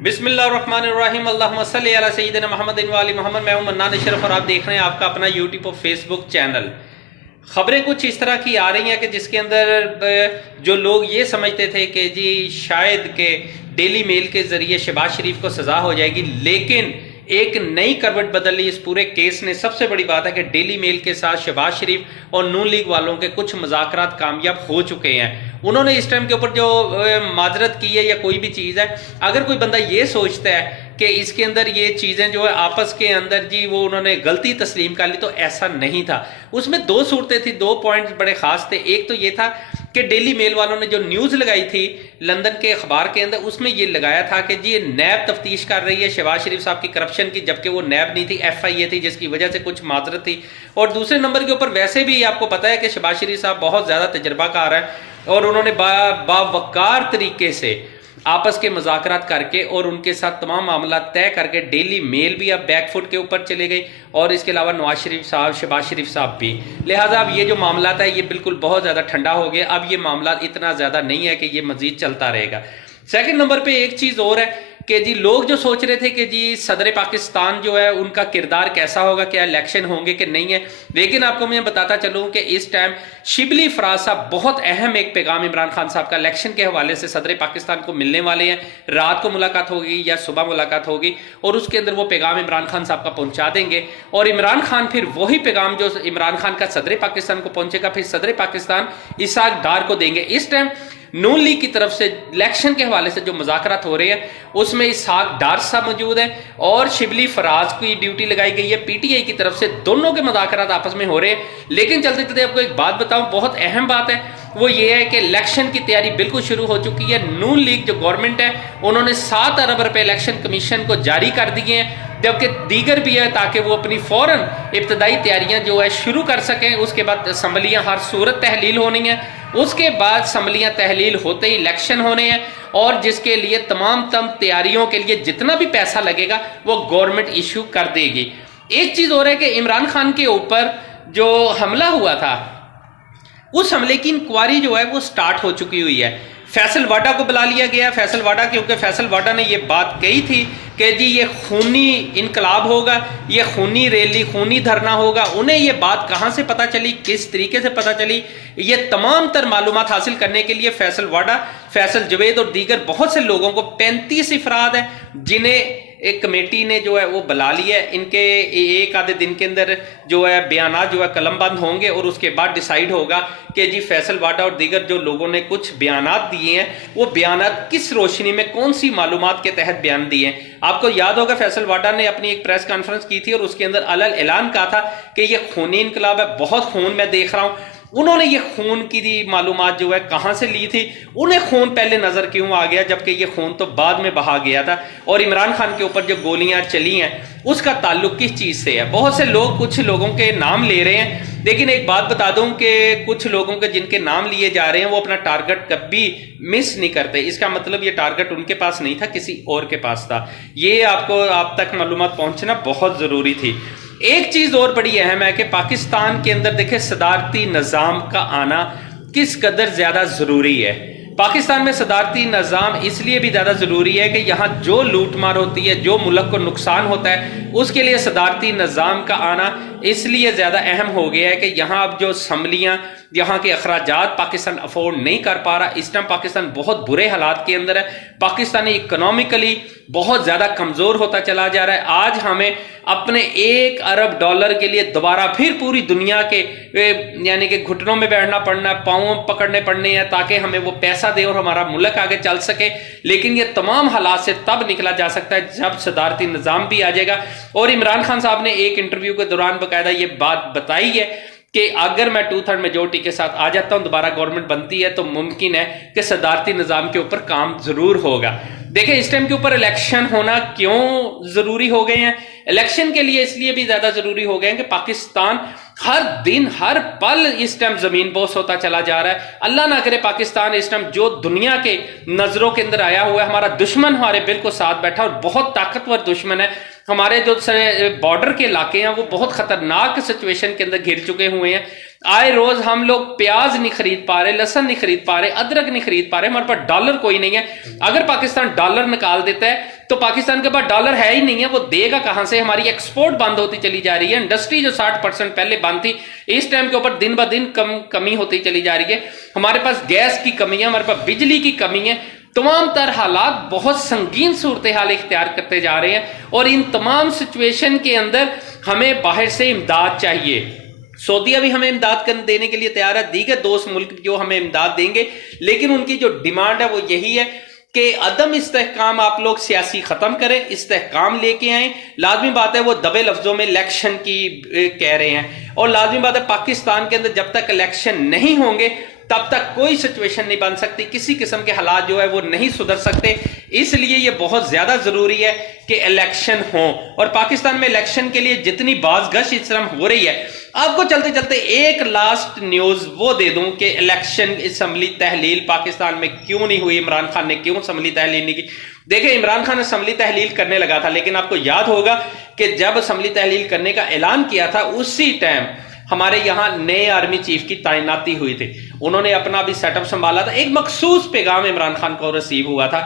बिस्मिल्लाहिर्रहमानिर्रहीम अल्लाहुम्मा सल्ली अला सय्यिदिना मुहम्मदिन व आलि मुहम्मद। मैं हूं मन्नान अशरफ और आप देख रहे हैं आपका अपना यूट्यूब और फेसबुक चैनल। खबरें कुछ इस तरह की आ रही हैं कि जिसके अंदर जो लोग ये समझते थे कि जी शायद के डेली मेल के जरिए शहबाज शरीफ को सजा हो जाएगी, लेकिन एक नई करवट बदल ली इस पूरे केस ने। सबसे बड़ी बात है कि डेली मेल के साथ शहबाज शरीफ और नून लीग वालों के कुछ मुज़ाकरात कामयाब हो चुके हैं। उन्होंने इस टाइम के ऊपर जो माजरत की है या कोई भी चीज़ है, अगर कोई बंदा ये सोचता है कि इसके अंदर ये चीज़ें जो है आपस के अंदर जी वो उन्होंने गलती तस्लीम कर ली, तो ऐसा नहीं था। उसमें दो सूरतें थी, दो पॉइंट्स बड़े खास थे। एक तो ये था कि डेली मेल वालों ने जो न्यूज़ लगाई थी लंदन के अखबार के अंदर, उसमें ये लगाया था कि जी नैब तफ्तीश कर रही है शहबाज शरीफ साहब की करप्शन की, जबकि वो नैब नहीं थी, FIA थी, जिसकी वजह से कुछ माजरत थी। और दूसरे नंबर के ऊपर वैसे भी आपको पता है कि शहबाज शरीफ साहब बहुत ज़्यादा तजर्बाकार है और उन्होंने बावकार तरीके से आपस के मुज़ाकरात करके और उनके साथ तमाम मामला तय करके डेली मेल भी अब बैकफुट के ऊपर चले गई और इसके अलावा नवाज शरीफ साहब, शहबाज शरीफ साहब भी। लिहाजा अब ये जो मामला था ये बिल्कुल बहुत ज़्यादा ठंडा हो गया। अब ये मामला इतना ज़्यादा नहीं है कि ये मजीद चलता रहेगा। सेकंड नंबर पे एक चीज़ और है कि जी लोग जो सोच रहे थे कि जी सदर पाकिस्तान जो है उनका किरदार कैसा होगा, क्या इलेक्शन होंगे कि नहीं है, लेकिन आपको मैं बताता चलूं कि इस टाइम शिबली फराज साहब बहुत अहम एक पैगाम इमरान खान साहब का इलेक्शन के हवाले से सदर पाकिस्तान को मिलने वाले हैं। रात को मुलाकात होगी या सुबह मुलाकात होगी और उसके अंदर वो पैगाम इमरान खान साहब का पहुंचा देंगे और इमरान खान फिर वही पैगाम जो इमरान खान का सदर पाकिस्तान को पहुंचेगा फिर सदर पाकिस्तान इसाक डार को देंगे। इस टाइम नून लीग की तरफ से इलेक्शन के हवाले से जो मुज़ाकरात हो रहे हैं उसमें इसाक डार साहब मौजूद हैं और शिबली फराज की ड्यूटी लगाई गई है। PTI की तरफ से दोनों के मुज़ाकरात आपस में हो रहे हैं। लेकिन चलते चलते आपको एक बात बताऊं, बहुत अहम बात है, वो ये है कि इलेक्शन की तैयारी बिल्कुल शुरू हो चुकी है। नून लीग जो गवर्नमेंट है उन्होंने 7 अरब रुपए इलेक्शन कमीशन को जारी कर दिए हैं, जबकि दीगर भी है ताकि वो अपनी फौरन इब्तदाई तैयारियां जो है शुरू कर सकें। उसके बाद असम्बलियां हर सूरत तहलील होनी है, उसके बाद असम्बलियां तहलील होते ही इलेक्शन होने हैं और जिसके लिए तमाम तैयारियों के लिए जितना भी पैसा लगेगा वो गवर्नमेंट इशू कर देगी। एक चीज और है कि इमरान खान के ऊपर जो हमला हुआ था उस हमले की इंक्वायरी जो है वो स्टार्ट हो चुकी हुई है। फैसल वाडा को बुला लिया गया। फैसल वाडा, क्योंकि फैसल वाडा ने ये बात कही थी कि जी ये खूनी इनकलाब होगा, ये खूनी रैली, खूनी धरना होगा। उन्हें ये बात कहाँ से पता चली, किस तरीके से पता चली, ये तमाम तर मालूमात हासिल करने के लिए फैसल वाडा, फैसल जवेद और दीगर बहुत से लोगों को 35 अफराद हैं जिन्हें एक कमेटी ने जो है वो बुला लिया है। इनके एक आधे दिन के अंदर जो है बयानात जो है कलमबंद होंगे और उसके बाद डिसाइड होगा कि जी फैसल वाडा और दीगर जो लोगों ने कुछ बयानात दिए हैं वो बयानात किस रोशनी में, कौन सी मालूमात के तहत बयान दिए हैं। आपको याद होगा फैसल वाडा ने अपनी एक प्रेस कॉन्फ्रेंस की थी और उसके अंदर अलग ऐलान कहा था कि ये खूनी इनकलाब है, बहुत खून मैं देख रहा हूं। उन्होंने ये खून की मालूमात जो है कहां से ली थी, उन्हें खून पहले नजर क्यों आ गया, जबकि ये खून तो बाद में बहा गया था। और इमरान खान के ऊपर जो गोलियां चली हैं उसका ताल्लुक किस चीज से है। बहुत से लोग कुछ लोगों के नाम ले रहे हैं, लेकिन एक बात बता दूं कि कुछ लोगों के जिनके नाम लिए जा रहे हैं वो अपना टारगेट कभी मिस नहीं करते। इसका मतलब ये टारगेट उनके पास नहीं था, किसी और के पास था। ये आपको आप तक मालूमात पहुंचना बहुत जरूरी थी। एक चीज और बड़ी अहम है कि पाकिस्तान के अंदर देखे सदारती निज़ाम का आना किस कदर ज्यादा जरूरी है। पाकिस्तान में सदारती निज़ाम इसलिए भी ज़्यादा ज़रूरी है कि यहाँ जो लूटमार होती है, जो मुल्क को नुकसान होता है, उसके लिए सदारती निज़ाम का आना इसलिए ज़्यादा अहम हो गया है कि यहाँ अब जो असम्बलियाँ, यहाँ के अखराजात पाकिस्तान अफोर्ड नहीं कर पा रहा। इस टाइम पाकिस्तान बहुत बुरे हालात के अंदर है। पाकिस्तान इकोनॉमिकली बहुत ज़्यादा कमज़ोर होता चला जा रहा है। आज हमें अपने $1 अरब के लिए दोबारा फिर पूरी दुनिया के यानी कि घुटनों में बैठना पड़ना, पाँव पकड़ने पड़ने हैं ताकि हमें वो पैसा दे और हमारा मुल्क आगे चल सके। लेकिन ये तमाम हालात से तब निकला जा सकता है जब सदारती निज़ाम भी आ जाएगा। और इमरान खान साहब ने एक इंटरव्यू के दौरान बाकायदा ये बात बताई है कि अगर मैं 2/3 मेजोरिटी के साथ आ जाता हूं, दोबारा गवर्नमेंट बनती है, तो मुमकिन है कि सदारती निज़ाम के ऊपर काम जरूर होगा। देखें इस टाइम के ऊपर इलेक्शन होना क्यों जरूरी हो गए हैं। इलेक्शन के लिए इसलिए भी ज्यादा जरूरी हो गए हैं कि पाकिस्तान हर दिन हर पल इस टाइम जमीन बोस होता चला जा रहा है। अल्लाह ना करे पाकिस्तान इस टाइम जो दुनिया के नजरों के अंदर आया हुआ है, हमारा दुश्मन हमारे बिल्कुल साथ बैठा और बहुत ताकतवर दुश्मन है। हमारे जो बॉर्डर के इलाके हैं वो बहुत खतरनाक सिचुएशन के अंदर घिर चुके हुए हैं। आए रोज हम लोग प्याज नहीं खरीद पा रहे, लहसन नहीं खरीद पा रहे, अदरक नहीं खरीद पा रहे, हमारे पास डॉलर कोई नहीं है। अगर पाकिस्तान डॉलर निकाल देता है तो पाकिस्तान के पास डॉलर है ही नहीं है, वो देगा कहां से? हमारी एक्सपोर्ट बंद होती चली जा रही है, इंडस्ट्री जो 60% पहले बंद थी इस टाइम के ऊपर दिन ब दिन कमी होती चली जा रही है। हमारे पास गैस की कमी है, हमारे पास बिजली की कमी है, तमाम तर हालात बहुत संगीन सूरत हाल इख्तियार करते जा रहे हैं। और इन तमाम सिचुएशन के अंदर हमें बाहर से इमदाद चाहिए। सऊदीया भी हमें इमदाद देने के लिए तैयार है, दीगर दोस्त मुल्क जो हमें इमदाद देंगे, लेकिन उनकी जो डिमांड है वो यही है कि अदम इस्तेहकाम आप लोग सियासी खत्म करें, इस्तेहकाम लेके आए। लाजमी बात है वो दबे लफ्जों में इलेक्शन की कह रहे हैं, और लाजमी बात है पाकिस्तान के अंदर जब तक इलेक्शन नहीं होंगे तब तक कोई सिचुएशन नहीं बन सकती, किसी किस्म के हालात जो है वो नहीं सुधर सकते। इसलिए ये बहुत ज्यादा जरूरी है कि इलेक्शन हो, और पाकिस्तान में इलेक्शन के लिए जितनी बाज़गश इस तरह हो रही है, आपको चलते चलते एक लास्ट न्यूज वो दे दूं कि इलेक्शन असम्बली तहलील पाकिस्तान में क्यों नहीं हुई, इमरान खान ने क्यों असम्बली तहलील नहीं की। देखिए, इमरान खान असम्बली तहलील करने लगा था, लेकिन आपको याद होगा कि जब असम्बली तहलील करने का ऐलान किया था उसी टाइम हमारे यहां नए आर्मी चीफ की तैनाती हुई थी, उन्होंने अपना भी सेटअप संभाला था। एक मखसूस पैगाम इमरान खान को रिसीव हुआ था,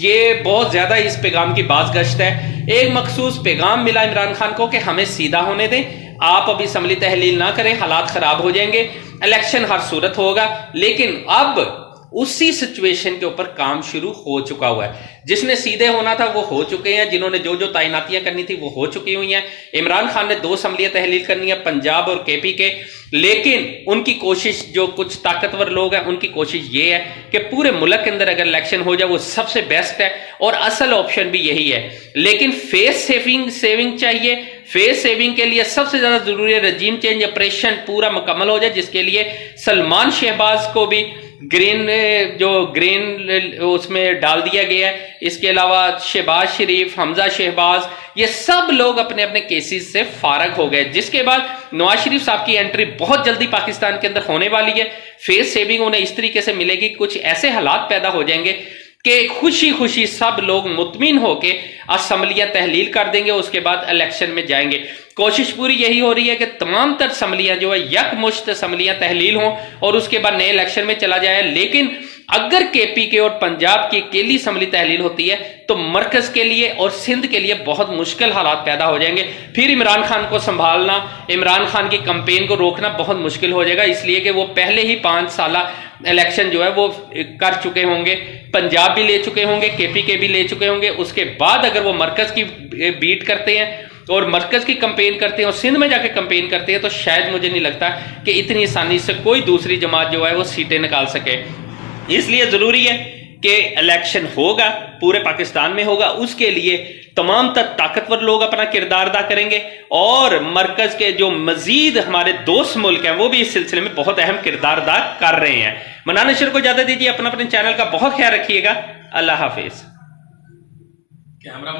ये बहुत ज्यादा इस पैगाम की बाज़गश्त है। एक मखसूस पैगाम मिला इमरान खान को कि हमें सीधा होने दें, आप अभी असम्बली तहलील ना करें, हालात खराब हो जाएंगे, इलेक्शन हर सूरत होगा। लेकिन अब उसी सिचुएशन के ऊपर काम शुरू हो चुका हुआ है। जिसने सीधे होना था वो हो चुके हैं, जिन्होंने जो जो तैनातियां करनी थी वो हो चुकी हुई हैं। इमरान खान ने 2 असम्बलियां तहलील करनी है, पंजाब और केपी के, लेकिन उनकी कोशिश, जो कुछ ताकतवर लोग हैं उनकी कोशिश ये है कि पूरे मुल्क के अंदर अगर इलेक्शन हो जाए वो सबसे बेस्ट है, और असल ऑप्शन भी यही है। लेकिन फेस सेविंग चाहिए। फेस सेविंग के लिए सबसे ज्यादा जरूरी है रजीम चेंज ऑपरेशन पूरा मुकम्मल हो जाए, जिसके लिए सलमान शहबाज को भी ग्रीन उसमें डाल दिया गया है। इसके अलावा शहबाज शरीफ, हमजा शहबाज, ये सब लोग अपने अपने केसेस से फारग हो गए, जिसके बाद नवाज शरीफ साहब की एंट्री बहुत जल्दी पाकिस्तान के अंदर होने वाली है। फेस सेविंग उन्हें इस तरीके से मिलेगी, कुछ ऐसे हालात पैदा हो जाएंगे कि खुशी खुशी सब लोग मुतमिन होके असम्बलियां तहलील कर देंगे, उसके बाद इलेक्शन में जाएंगे। कोशिश पूरी यही हो रही है कि तमाम तर असम्बलियां जो है यकमुश्त असम्बलियां तहलील हों और उसके बाद नए इलेक्शन में चला जाए। लेकिन अगर केपी के और पंजाब की अकेली असम्बली तहलील होती है तो मरकज के लिए और सिंध के लिए बहुत मुश्किल हालात पैदा हो जाएंगे। फिर इमरान खान को संभालना, इमरान खान की कंपेन को रोकना बहुत मुश्किल हो जाएगा, इसलिए कि वो पहले ही 5 साल इलेक्शन जो है वो कर चुके होंगे, पंजाब भी ले चुके होंगे, केपी के भी ले चुके होंगे। उसके बाद अगर वो मरकज की बीट करते हैं और मरकज की कंपेन करते हैं और सिंध में जाके कंपेन करते हैं, तो शायद मुझे नहीं लगता कि इतनी आसानी से कोई दूसरी जमात जो है वो सीटें निकाल सके। इसलिए जरूरी है कि इलेक्शन होगा, पूरे पाकिस्तान में होगा, उसके लिए तमाम ताकतवर लोग अपना किरदार अदा करेंगे, और मरकज के जो मजीद हमारे दोस्त मुल्क हैं वो भी इस सिलसिले में बहुत अहम किरदार अदा कर रहे हैं। मन्नान नशीर को इजाजत दीजिए, अपने चैनल का बहुत ख्याल रखिएगा। अल्लाह हाफिज। कैमरा